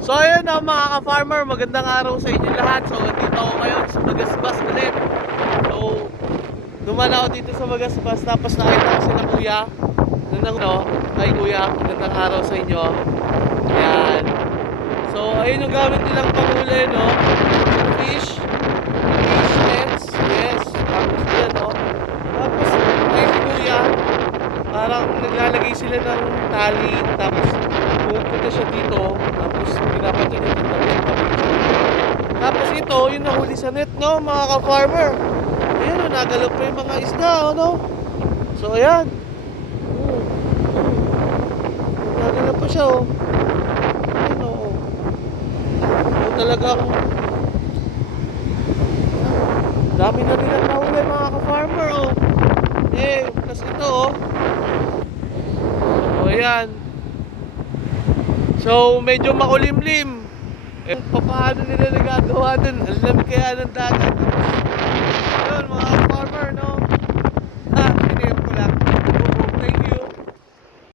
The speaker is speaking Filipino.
So ayun mga ka-farmer, magandang araw sa inyo lahat. So andito ako ngayon sa Magasbas ulit. So dumaan ako dito sa Magasbas, tapos nakita ko sila kuya. Ay kuya, magandang araw sa inyo. Ayan. So ayun yung gamit nilang panghuli, no? Fish nets, yes. Tapos yan, no? Tapos ay si kuya, parang naglalagay sila ng tali, tapos pupunta siya dito, tapos pinapato niya dito. Tapos ito, yung nahuli sa net, no, mga ka-farmer. Ayan, nagalap pa yung mga isda, no? So, ayan. Oh, nagalap pa siya, oh. Ayan, oh. Oh, talagang dami na rin ang nahuli, mga ka-farmer, oh. Eh, plus ito, oh. So, ayan. So, medyo makulimlim. Eh, paano nila nagagawa dun? Ang lamig kaya ng dagat.